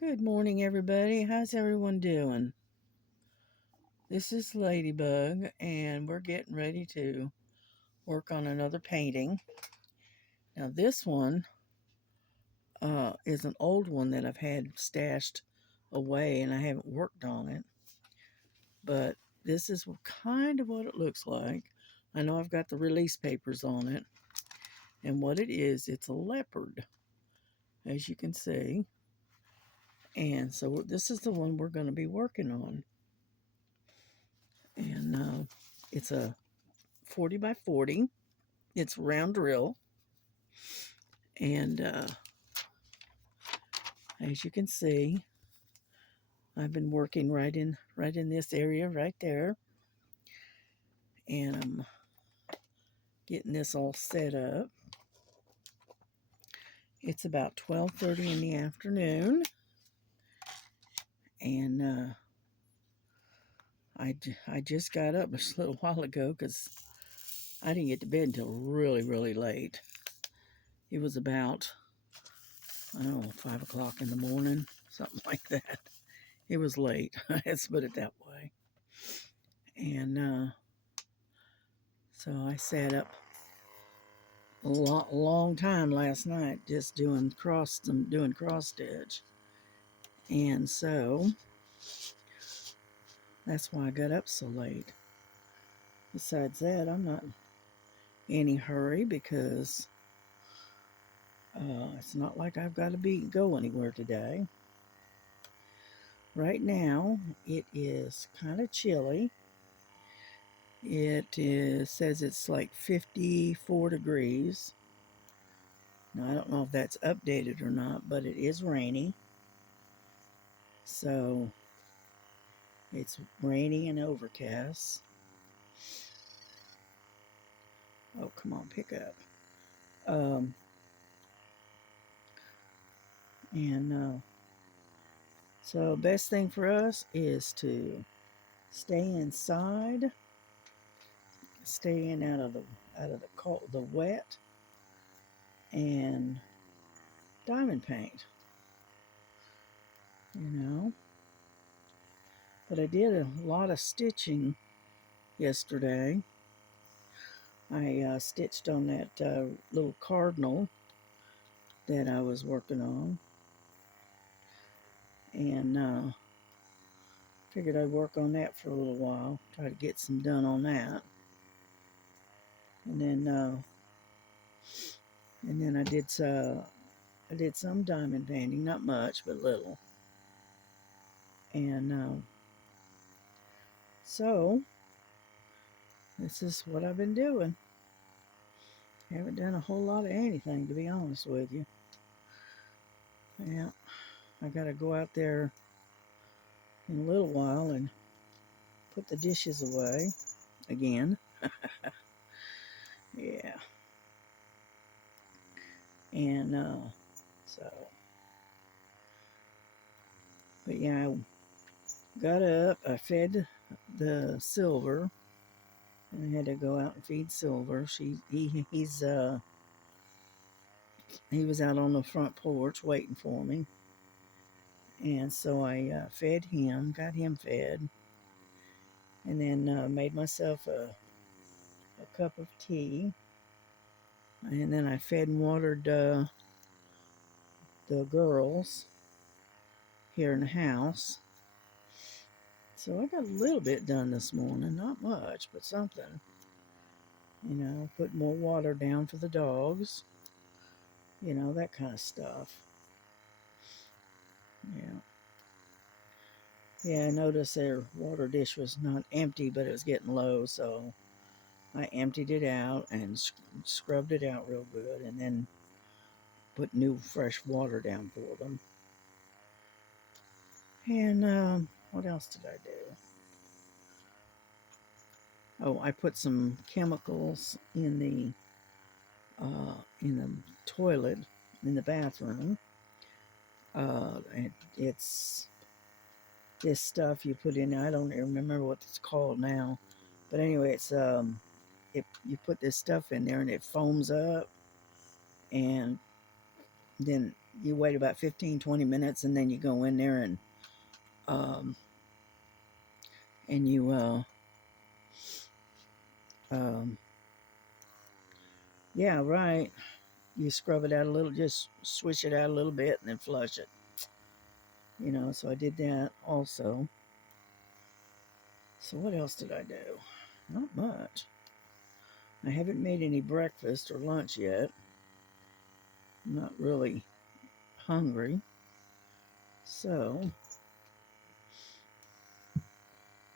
Good morning, everybody. How's everyone doing? This is Ladybug, and we're getting ready to work on another painting. Now, this one is an old one that I've had stashed away, and I haven't worked on it. But this is kind of what it looks like. I know I've got the release papers on it, and what it is, it's a leopard, as you can see. And so this is the one we're going to be working on. And it's a 40 by 40. It's round drill, and as you can see, I've been working right in this area right there, and I'm getting this all set up. It's about 12:30 in the afternoon, and I just got up just a little while ago because I didn't get to bed until really late. It was about, I don't know, 5 o'clock in the morning, something like that. It was late. Let's put it that way. And so I sat up a long time last night just doing cross stitch, and so that's why I got up so late. Besides that, I'm not in any hurry because it's not like I've got to go anywhere today. Right now it is kind of chilly. Says it's like 54 degrees. Now, I don't know if that's updated or not, but it is rainy. So it's rainy and overcast. Oh, come on, pick up. Um, and so best thing for us is to stay inside, stay in out of the cold, the wet, and diamond paint. You know, but I did a lot of stitching yesterday. I stitched on that little cardinal that I was working on, and figured I'd work on that for a little while, try to get some done on that, and then I did some diamond painting, not much, but little, and so this is what I've been doing. Haven't done a whole lot of anything, to be honest with you. Yeah, I gotta go out there in a little while and put the dishes away again. Yeah, and so, but yeah, I got up, I fed the Silver, and I had to go out and feed Silver. He was out on the front porch waiting for me, and so I fed him, got him fed, and then made myself a cup of tea, and then I fed and watered the girls here in the house. So I got a little bit done this morning, not much, but something. You know, put more water down for the dogs, you know, that kind of stuff. Yeah. Yeah, I noticed their water dish was not empty, but it was getting low, so I emptied it out and scrubbed it out real good, and then put new fresh water down for them. And what else did I do? Oh, I put some chemicals in the toilet in the bathroom. And it's this stuff you put in. I don't even remember what it's called now, but anyway, you put this stuff in there and it foams up, and then you wait about 15-20 minutes, and then you go in there um, and you um, yeah, right. You scrub it out a little, just swish it out a little bit, and then flush it. So I did that also. So what else did I do? Not much. I haven't made any breakfast or lunch yet. I'm not really hungry. So,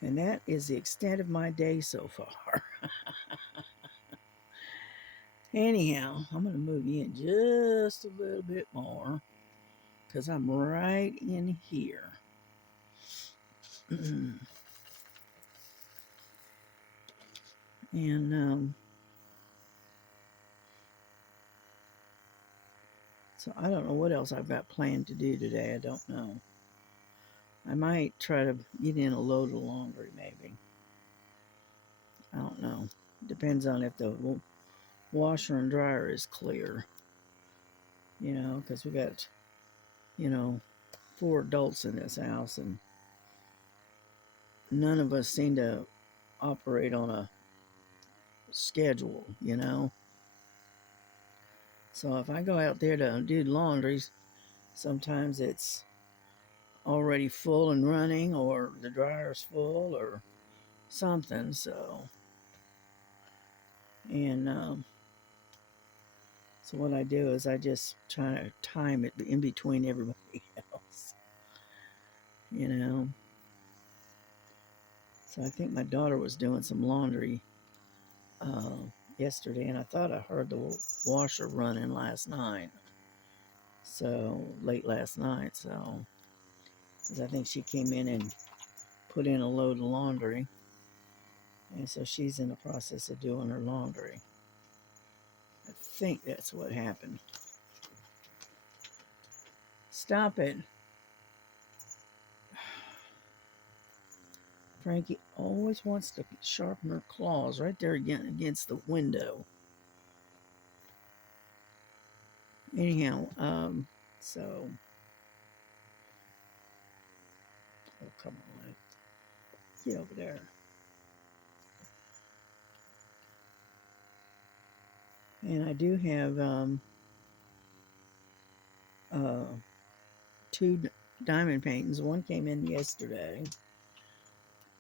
and that is the extent of my day so far. Anyhow, I'm going to move you in just a little bit more because I'm right in here. And so I don't know what else I've got planned to do today. I don't know. I might try to get in a load of laundry, maybe. I don't know. Depends on if the washer and dryer is clear. Because we got, 4 adults in this house, and none of us seem to operate on a schedule. So if I go out there to do laundry, sometimes it's already full and running, or the dryer's full, or something. So what I do is I just try to time it in between everybody else, you know. So I think my daughter was doing some laundry yesterday, and I thought I heard the washer running last night. So late last night, so because I think she came in and put in a load of laundry, and so she's in the process of doing her laundry. I think that's what happened. Stop it. Frankie always wants to sharpen her claws right there against the window. Anyhow, so, oh, come on, get over there. And I do have uh, 2 diamond paintings. One came in yesterday,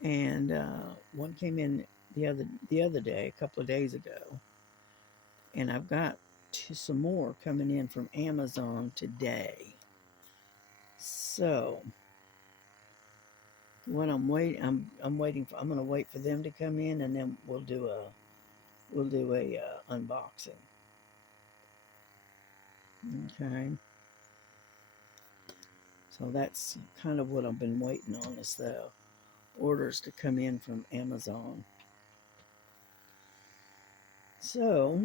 and one came in the other day, a couple of days ago. And I've got some more coming in from Amazon today. So what I'm waiting, I'm waiting for. I'm going to wait for them to come in, and then we'll do a unboxing. Okay. So that's kind of what I've been waiting on, is the orders to come in from Amazon. So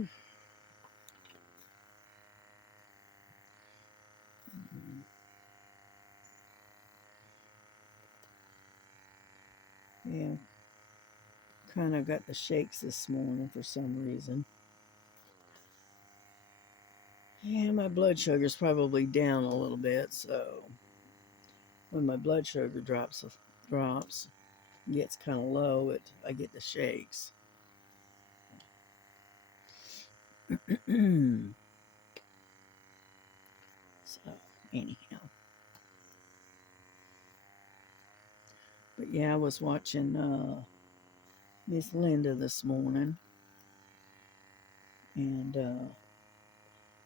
yeah, kind of got the shakes this morning for some reason. Yeah, my blood sugar's probably down a little bit, so when my blood sugar drops, gets kind of low, I get the shakes. So anyhow, but yeah, I was watching Miss Linda this morning, and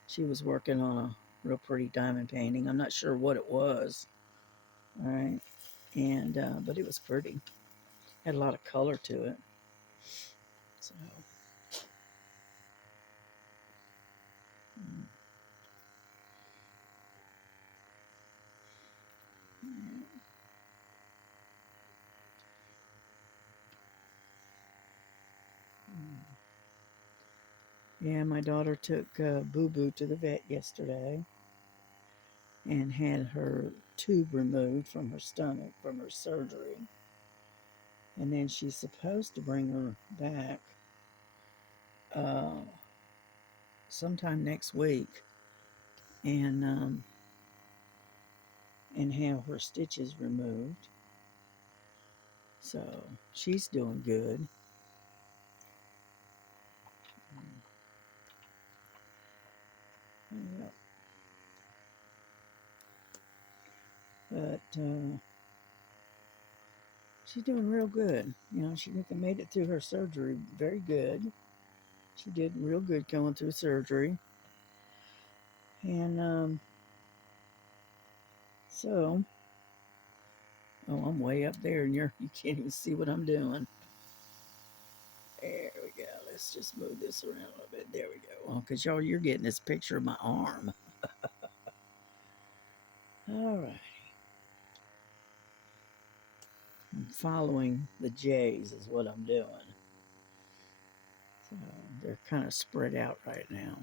she was working on a real pretty diamond painting. I'm not sure what it was. All right, and but it was pretty. Had a lot of color to it. So. Yeah, my daughter took Boo Boo to the vet yesterday and had her tube removed from her stomach from her surgery. And then she's supposed to bring her back sometime next week. And and have her stitches removed. So she's doing good. Yeah. But she's doing real good. You know, she made it through her surgery very good. She did real good going through surgery. And so, oh, I'm way up there and you can't even see what I'm doing. There we go. Let's just move this around a little bit. There we go. Because y'all, you're getting this picture of my arm. All right. I'm following the J's is what I'm doing. So they're kind of spread out right now.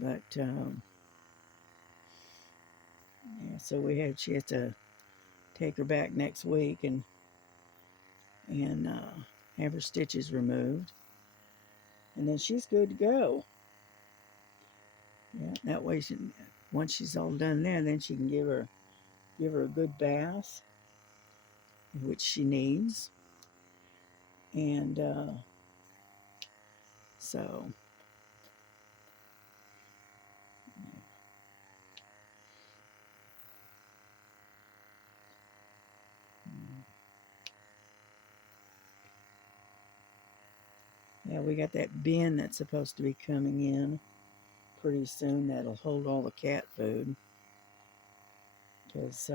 But yeah, so she has to take her back next week and have her stitches removed, and then she's good to go. Yeah, that way once she's all done there, then she can give her a good bath, which she needs, and so. Yeah, we got that bin that's supposed to be coming in pretty soon that'll hold all the cat food. Because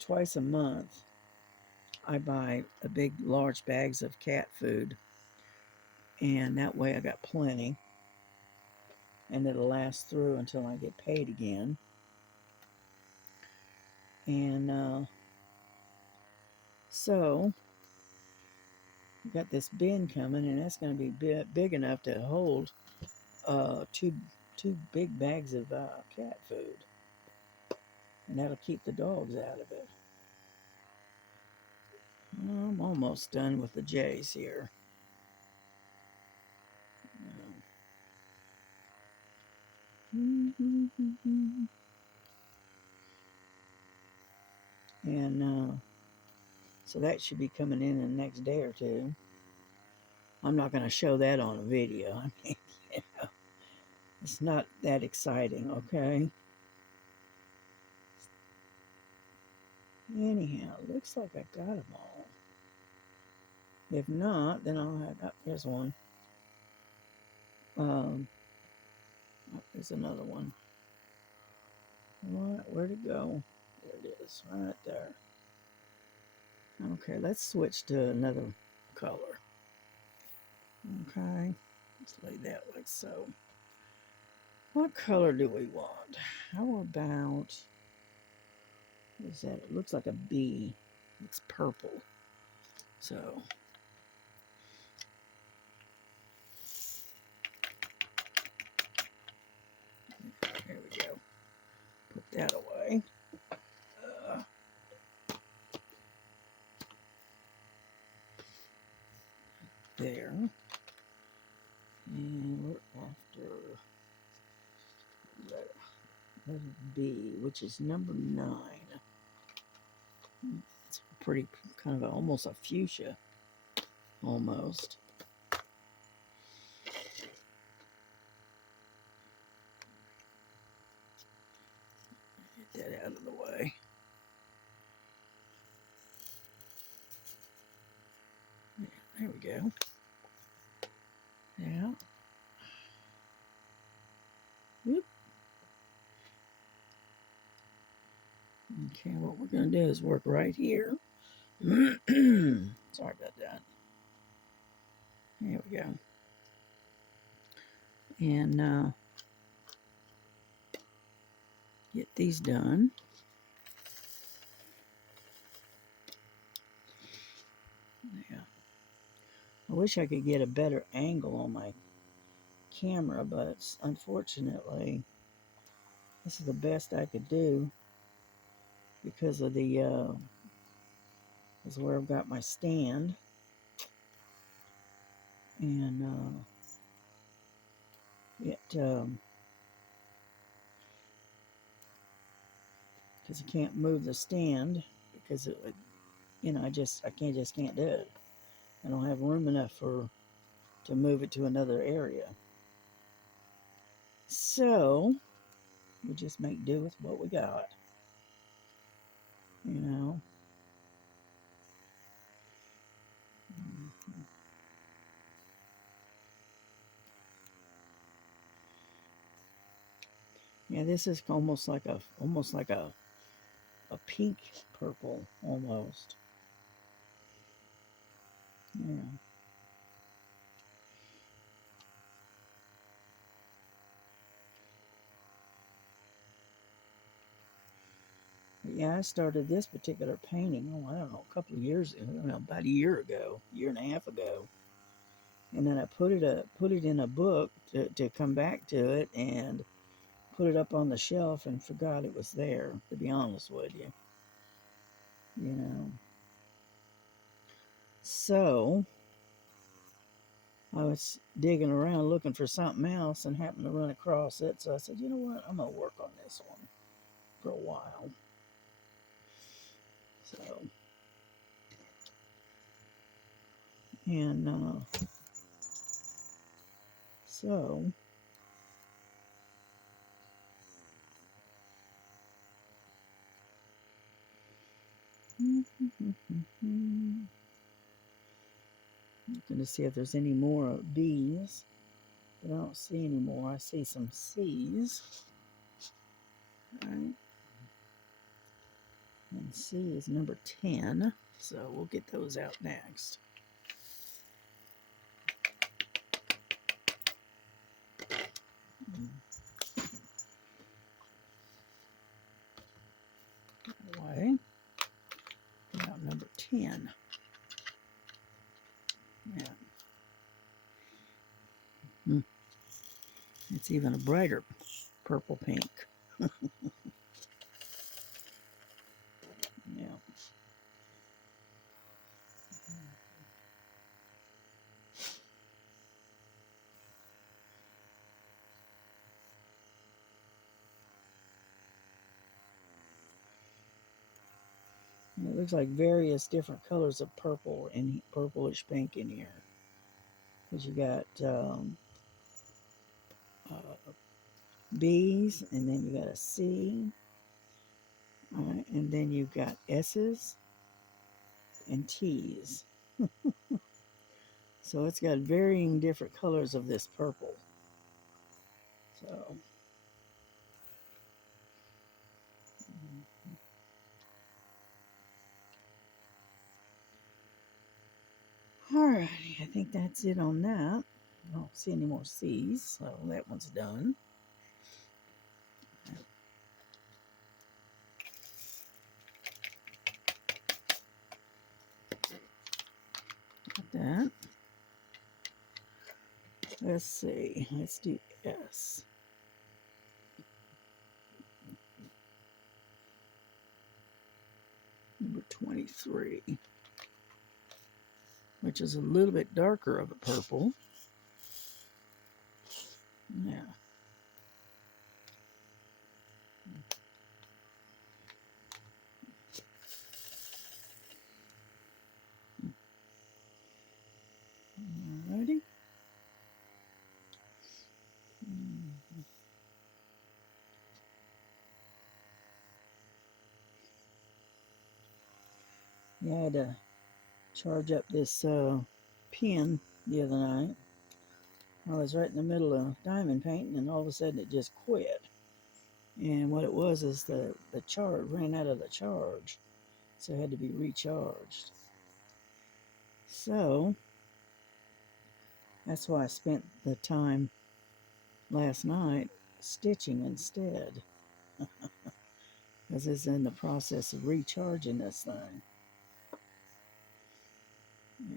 twice a month I buy a big, large bags of cat food, and that way I got plenty, and it'll last through until I get paid again. And so we got this bin coming, and that's going to be big enough to hold two big bags of cat food, and that'll keep the dogs out of it. I'm almost done with the J's here. And so that should be coming in the next day or two. I'm not going to show that on a video. I mean, you know, it's not that exciting, okay? Anyhow, looks like I got them all. If not, then I'll have, oh, there's one. Oh, there's another one. What? Where'd it go? There it is, right there. Okay, let's switch to another color. Okay, let's lay that like so. What color do we want? How about, what is that? It looks like a bee. It's purple. So, there we go. Put that away. There. And we're after letter B, which is number 9. It's pretty, kind of almost a fuchsia. Almost. Get that out of the way. There we go. Yeah. Whoop. Okay, what we're going to do is work right here. Sorry about that. There we go. And get these done. Yeah. I wish I could get a better angle on my camera, but unfortunately, this is the best I could do because of the, this is where I've got my stand. And it, because I can't move the stand because it would, you know, I can't do it. I don't have room enough to move it to another area. So we just make do with what we got, you know. Yeah, this is almost like a pink purple almost. Yeah. But yeah, I started this particular painting, oh, I don't know, a couple of years ago, I don't know, about a year ago, year and a half ago. And then I put it in a book to come back to it and put it up on the shelf and forgot it was there, to be honest with you. You know. So I was digging around looking for something else and happened to run across it. So I said, you know what, I'm gonna work on this one for a while. So and so looking to see if there's any more B's, but I don't see any more. I see some C's. All right. And C is number 10, so we'll get those out next. Away. Out number 10. Yeah. It's even a brighter purple pink. Yeah. And it looks like various different colors of purple and purplish pink in here. Because you got B's, and then you got a C. All right, and then you've got S's and T's. So it's got varying different colors of this purple. So alrighty, I think that's it on that. I don't see any more C's, so that one's done. Got that. Let's see. Let's do S. Number 23, which is a little bit darker of a purple. Yeah. Alrighty. Yeah, I had to charge up this pen the other night. I was right in the middle of diamond painting, and all of a sudden it just quit. And what it was is the charge ran out of the charge, so it had to be recharged. So that's why I spent the time last night stitching instead, because it's in the process of recharging this thing. Yeah.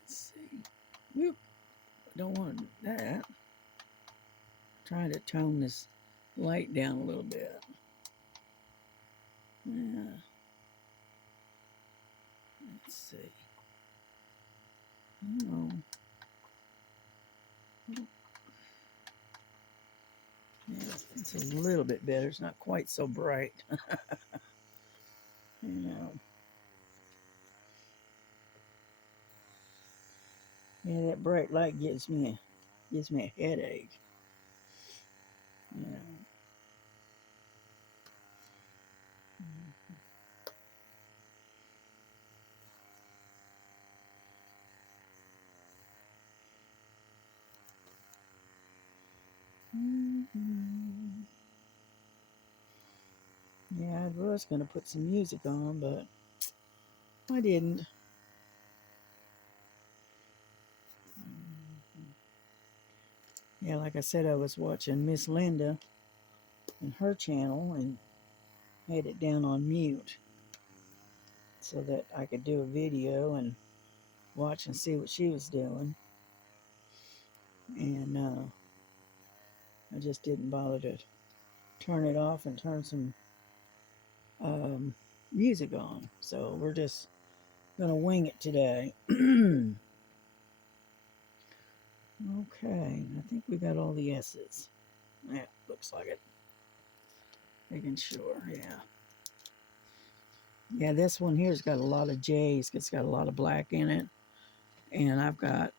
Let's see. Whoop. Don't want that. trying to tone this light down a little bit. Yeah. Let's see. Oh. Yeah, it's a little bit better. It's not quite so bright. You know. Yeah, that bright light gives me a headache. Yeah. Mm-hmm. Yeah, I was going to put some music on, but I didn't. Yeah, like I said, I was watching Miss Linda and her channel and had it down on mute so that I could do a video and watch and see what she was doing. And I just didn't bother to turn it off and turn some music on. So we're just going to wing it today. Okay, I think we got all the S's. Yeah, looks like it. Making sure, yeah. Yeah, this one here's got a lot of J's. It's got a lot of black in it. And I've got,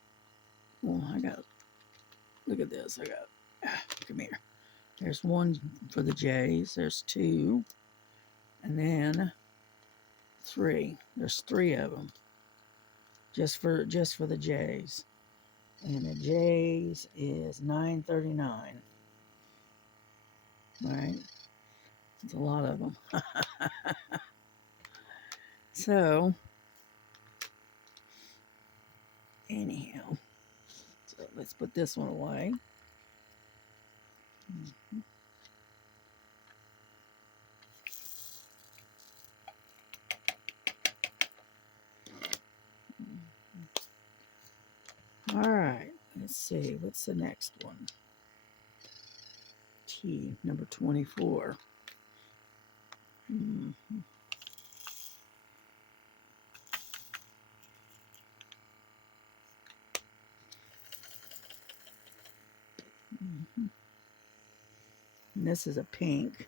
well, look at this. Come here. There's one for the J's. There's two. And then three. There's three of them. Just for the J's. And the J's is $9.39. Right? It's a lot of them. So, anyhow. So let's put this one away. All right, let's see. What's the next one? T, number 24. Mm-hmm. Mm-hmm. And this is a pink.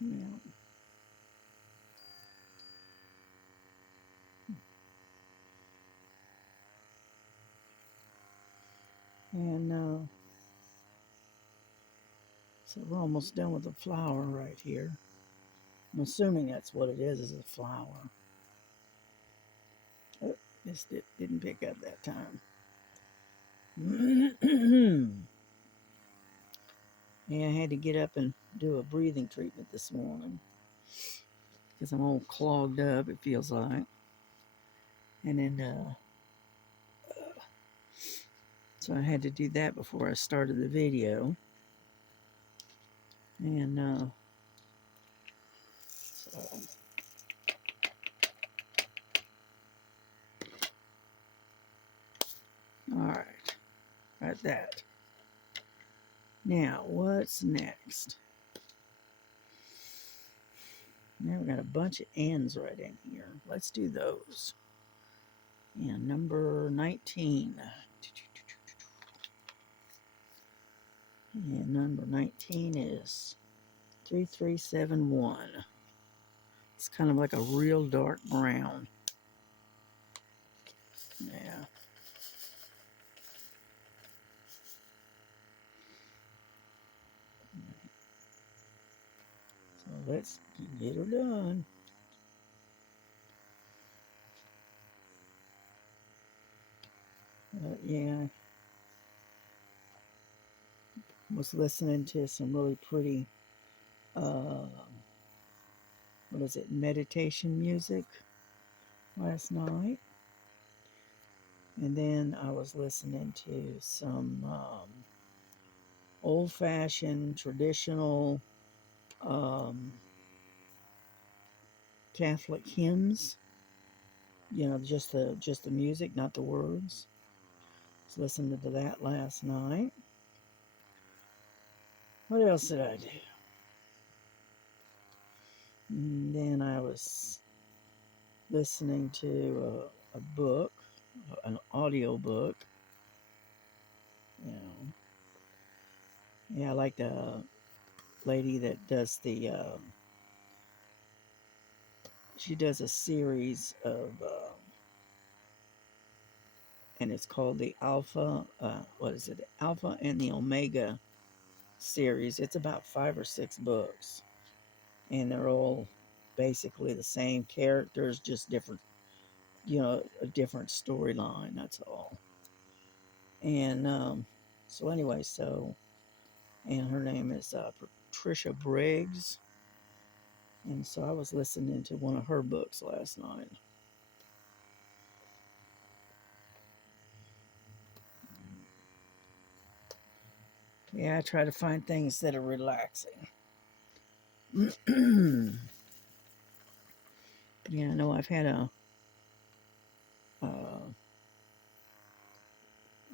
Yeah. And so we're almost done with the flower right here. I'm assuming that's what it is a flower. Oh, this didn't pick up that time. Yeah, I had to get up and do a breathing treatment this morning because I'm all clogged up, it feels like. And then, so I had to do that before I started the video. And, so. All right, got that. Now, what's next? Now we got a bunch of N's right in here. Let's do those. And number 19. And number 19 is 3371. It's kind of like a real dark brown. Yeah. So let's get her done. Yeah. Was listening to some really pretty, what is it, meditation music last night. And then I was listening to some old-fashioned, traditional Catholic hymns. You know, just the music, not the words. Was listening to that last night. What else did I do? And then I was listening to a book, an audio book. You know, yeah, I like the lady that does the. She does a series of, and it's called the Alpha. What is it? Alpha and the Omega series. It's about 5 or 6 books, and they're all basically the same characters, just different. A different storyline. That's all. And so anyway, and her name is Patricia Briggs. And so I was listening to one of her books last night. Yeah, I try to find things that are relaxing. Yeah, I know I've had a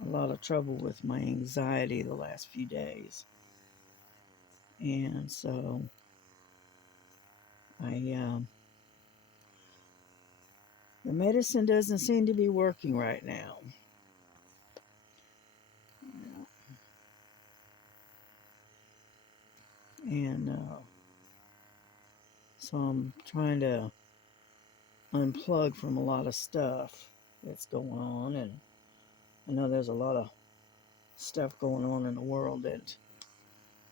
lot of trouble with my anxiety the last few days. And so the medicine doesn't seem to be working right now. And so I'm trying to unplug from a lot of stuff that's going on. And I know there's a lot of stuff going on in the world that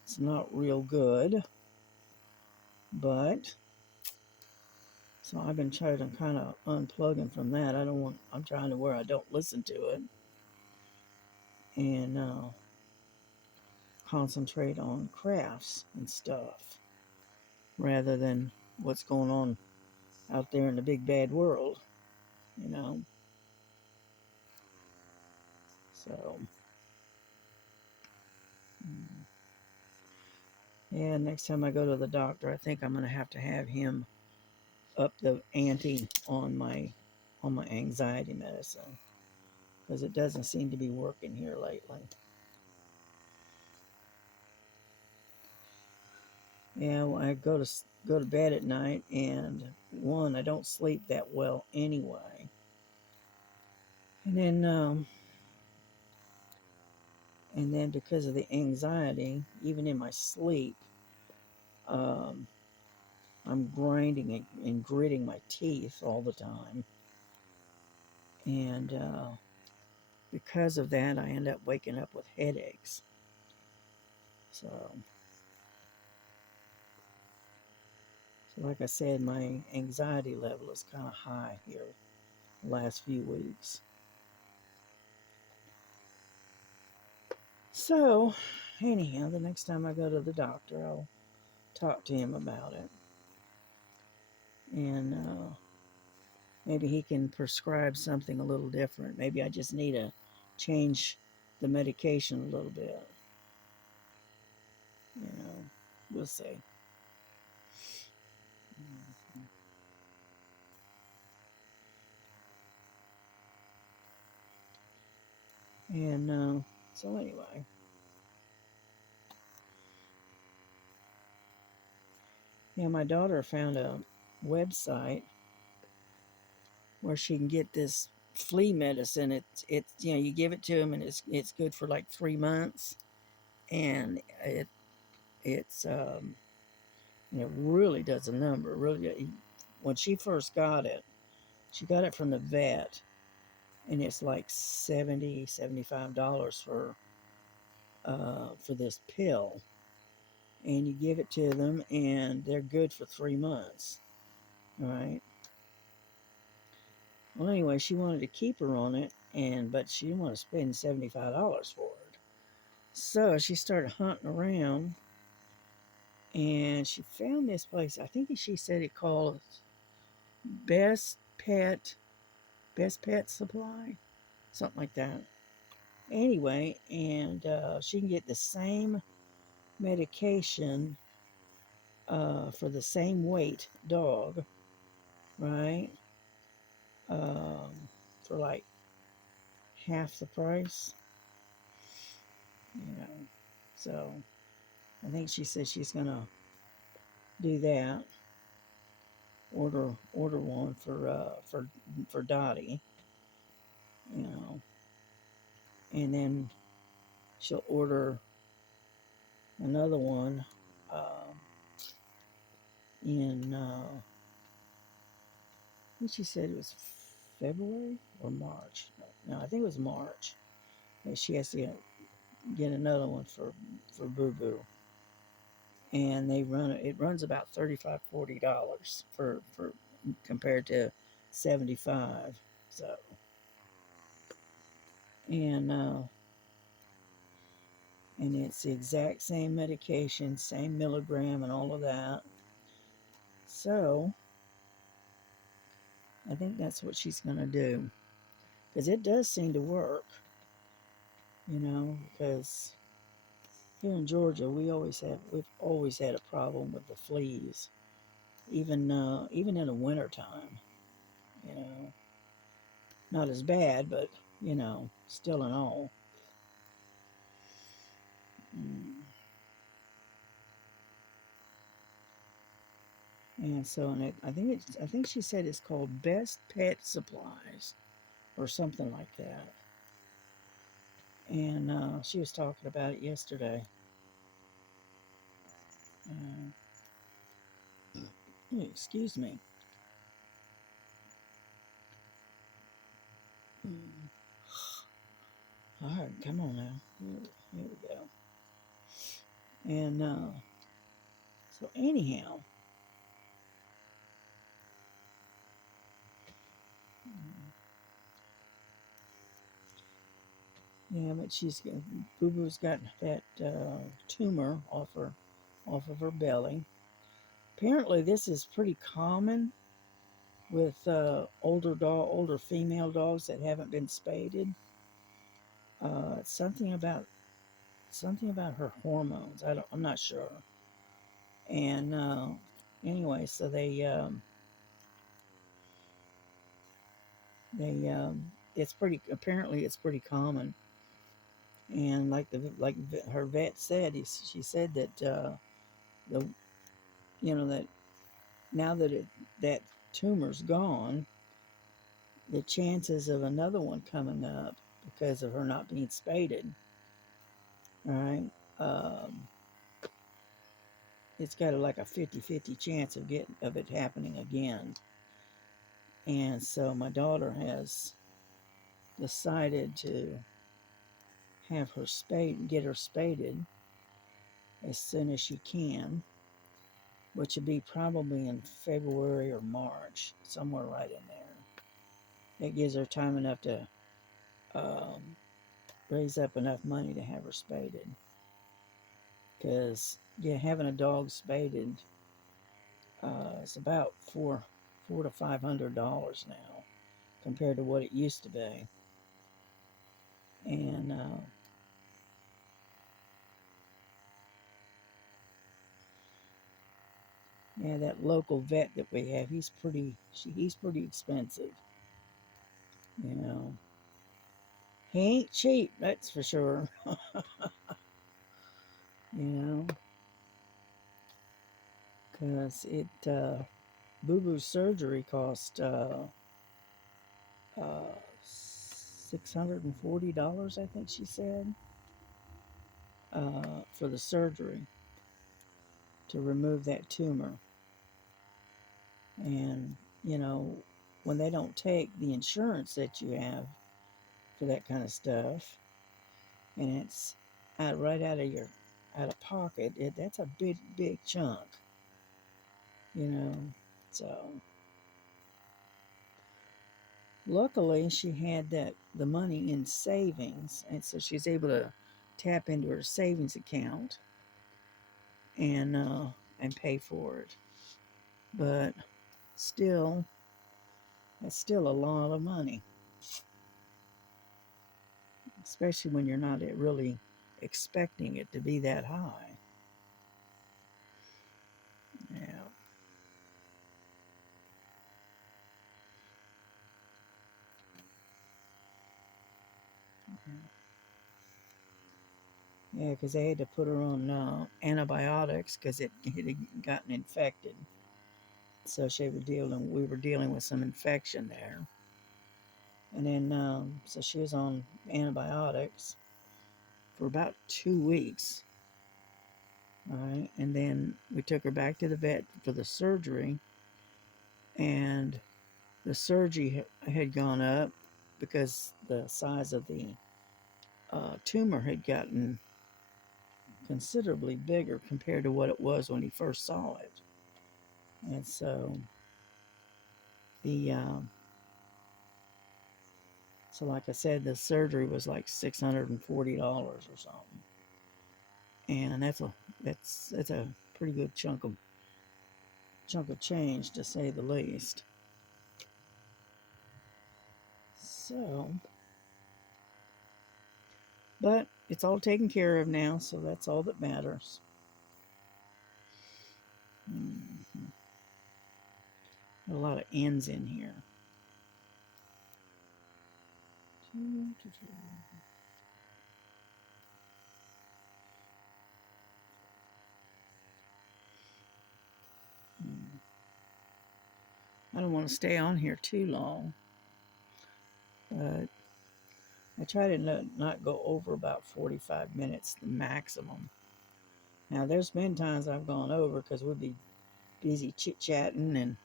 it's not real good. But so I've been trying to kind of unplugging from that. I'm trying to where I don't listen to it and concentrate on crafts and stuff rather than what's going on out there in the big bad world, you know. So, yeah, next time I go to the doctor, I think I'm going to have him up the ante on my anxiety medicine because it doesn't seem to be working here lately. Yeah, well, I go to bed at night, and I don't sleep that well anyway. And then because of the anxiety, even in my sleep, um, I'm grinding and gritting my teeth all the time, and because of that, I end up waking up with headaches. So like I said, my anxiety level is kind of high here the last few weeks. So, anyhow, the next time I go to the doctor, I'll talk to him about it. And maybe he can prescribe something a little different. Maybe I just need to change the medication a little bit. We'll see. And so anyway, yeah, my daughter found a website where she can get this flea medicine. It's you give it to them and it's good for like 3 months, and it really does a number. Really, when she first got it, she got it from the vet, and it's like $75 for this pill, and you give it to them, and they're good for 3 months. All right. Well, anyway, she wanted to keep her on it, but she didn't want to spend $75 for it. So she started hunting around, and she found this place. I think she said it called Best Pet Supply, something like that. Anyway, and she can get the same medication for the same weight dog, right? For like half the price, you know. So I think she says she's gonna do that. Order one for Dottie, you know, and then she'll order another one uh, in. I think she said it was February or March. No, I think it was March. That she has to get another one for Boo Boo, and it runs about $35-40 for compared to 75. So and uh, and it's the exact same medication, same milligram, and all of that. So I think that's what she's going to do, because it does seem to work, you know. Because here in Georgia, we've always had a problem with the fleas, even in the wintertime. You know, not as bad, but still in all. Mm. And so, I think she said it's called Best Pet Supplies or something like that. And she was talking about it yesterday. Uh, Excuse me. Mm. All right, come on now. Here we go. And so anyhow, yeah, but Boo Boo's got that tumor off of her belly. Apparently, this is pretty common with older female dogs that haven't been spaded. Something about her hormones. I'm not sure. And anyway, so it's pretty common. And her vet said, she said that the that now that tumor's gone, the chances of another one coming up because of her not being spaded, right? Um, it's got like a 50-50 chance of it happening again. And so my daughter has decided to get her spaded as soon as she can, which would be probably in February or March, somewhere right in there. That gives her time enough to um, raise up enough money to have her spaded. Because having a dog spaded is about four to $500 now compared to what it used to be. And yeah, that local vet that we have, he's pretty expensive. You know, he ain't cheap, that's for sure. You know, because Boo Boo's surgery cost $640, I think she said, for the surgery to remove that tumor. And when they don't take the insurance that you have for that kind of stuff, and it's right out of pocket, that's a big chunk, you know. So luckily she had the money in savings, and so she's able to tap into her savings account and pay for it. But still, that's still a lot of money, especially when you're not really expecting it to be that high. Yeah. Yeah, because they had to put her on antibiotics because it had gotten infected. So we were dealing with some infection there. And then, so she was on antibiotics for about 2 weeks. All right. And then we took her back to the vet for the surgery. And the surgery had gone up because the size of the tumor had gotten considerably bigger compared to what it was when he first saw it. And so the like I said, the surgery was like $640 or something, and that's a pretty good chunk of change, to say the least. So, but it's all taken care of now, so that's all that matters. Mm-hmm. A lot of N's in here. I don't want to stay on here too long, but I try to not go over about 45 minutes, the maximum. Now, there's been times I've gone over because we'd be busy chit-chatting and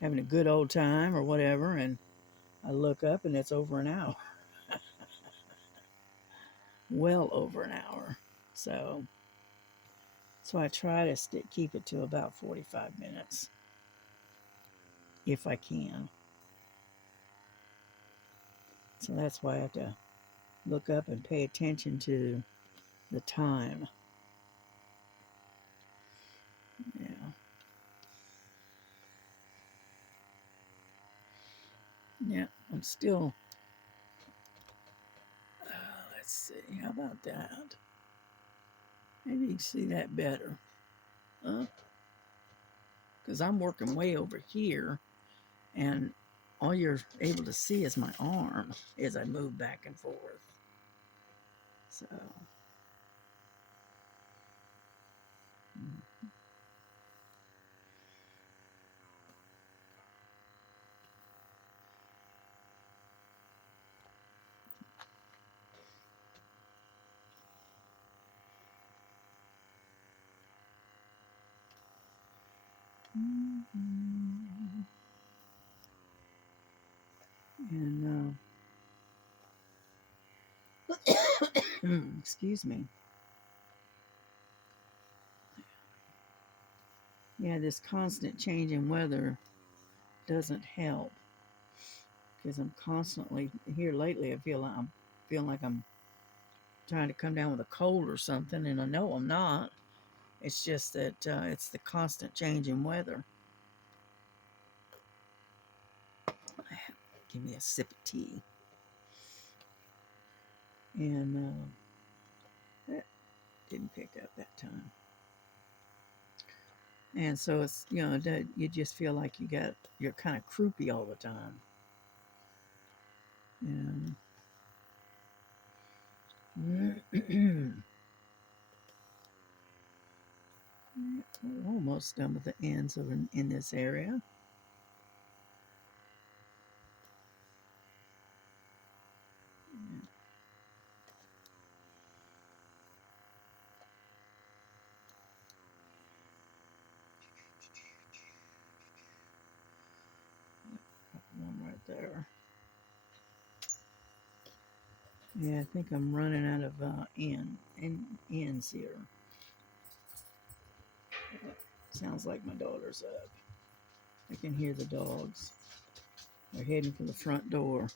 having a good old time or whatever, and I look up and it's over an hour. Well over an hour. So I try to keep it to about 45 minutes if I can. So that's why I have to look up and pay attention to the time. Yeah. Yeah, I'm still... let's see, how about that? Maybe you can see that better. Because I'm working way over here, and all you're able to see is my arm as I move back and forth. So... And excuse me. Yeah, this constant change in weather doesn't help, because I'm constantly here lately. I feel like I'm trying to come down with a cold or something, and I know I'm not. It's just that it's the constant change in weather. Give me a sip of tea. And that didn't pick up that time. And so it's, you just feel like you're kind of croupy all the time. And we're almost done with the ends in this area. One right there. Yeah, I think I'm running out of ends here. Sounds like my daughter's up. I can hear the dogs. They're heading for the front door.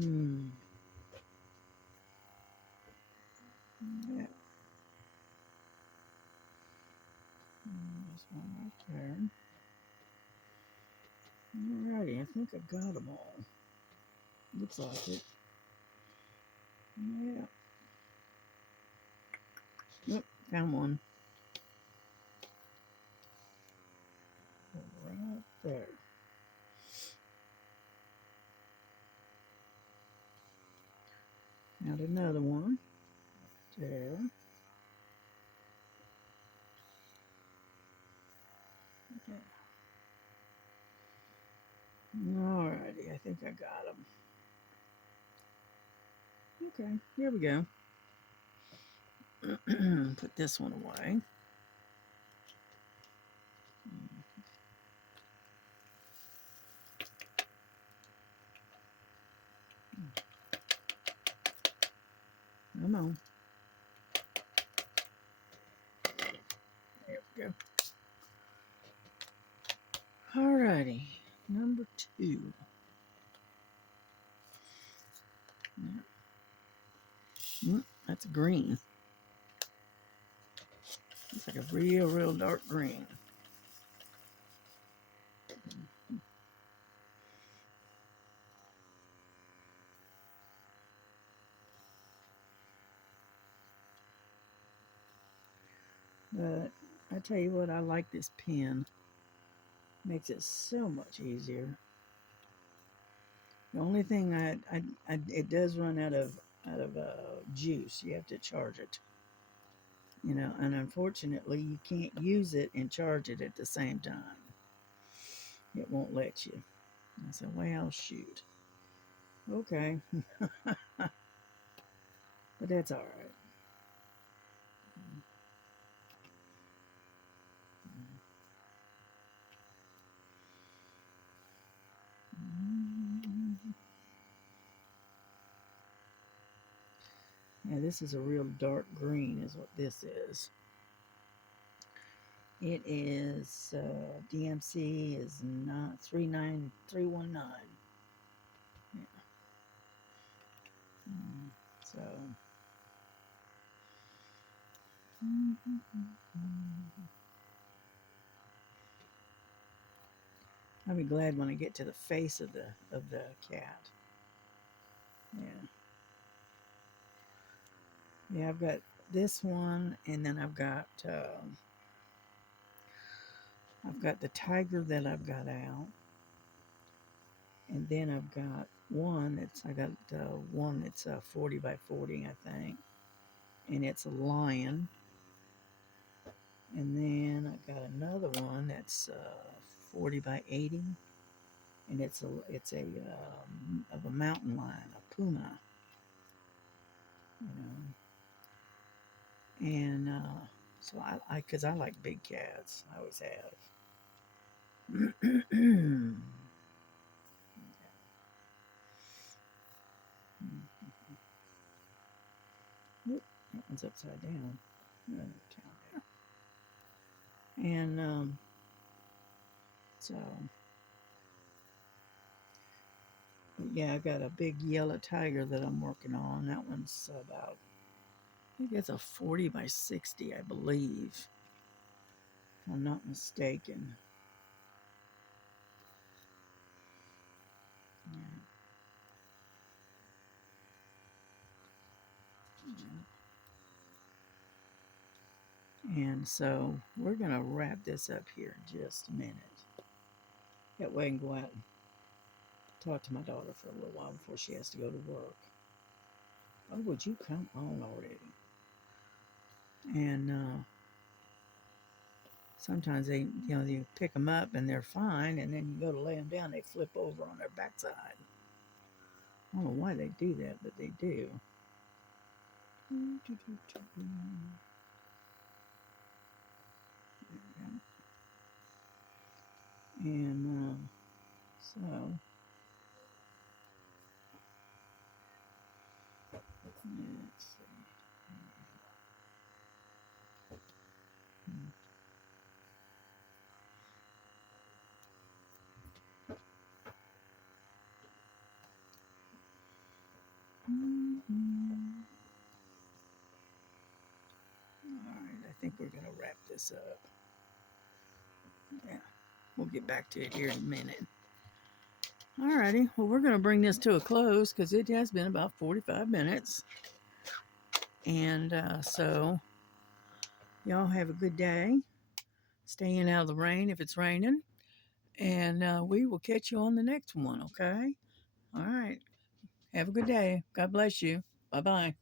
Yeah. There's one right there. Alrighty, I think I got them all. Looks like it. Yeah. Yep, found one. Right there. Out another one. There. Okay. Alrighty, I think I got them. Okay, here we go. Put this one away. Come on. There we go. Alrighty, number 2. That's green. It's like a real dark green. But I tell you what, I like this pen. Makes it so much easier. The only thing it does run out of juice. You have to charge it. You know, and unfortunately, you can't use it and charge it at the same time. It won't let you. I said, well, shoot. Okay. But that's all right. Yeah, this is a real dark green is what this is. It is DMC is not 39319. Yeah. So I'll be glad when I get to the face of the cat. Yeah. Yeah, I've got this one, and then I've got the tiger that I've got out, and then I've got one that's 40 by 40, I think, and it's a lion. And then I've got another one that's 40 by 80, and it's a of a mountain lion, a puma, you know. And so because I like big cats, I always have. Oop, that one's upside down. Down there. And so, yeah, I got a big yellow tiger that I'm working on. That one's about, I think it's a 40 by 60, I believe, if I'm not mistaken. Yeah. And so we're going to wrap this up here in just a minute. That way I can go out and talk to my daughter for a little while before she has to go to work. Oh, would you come on already? And sometimes you pick them up and they're fine, and then you go to lay them down, they flip over on their backside. I don't know why they do that, but they do. And so let's see. All right, I think we're going to wrap this up. Yeah, we'll get back to it here in a minute. Alrighty, well, we're going to bring this to a close because it has been about 45 minutes. And so, y'all have a good day. Staying out of the rain if it's raining. And we will catch you on the next one, okay? All right. Have a good day. God bless you. Bye-bye.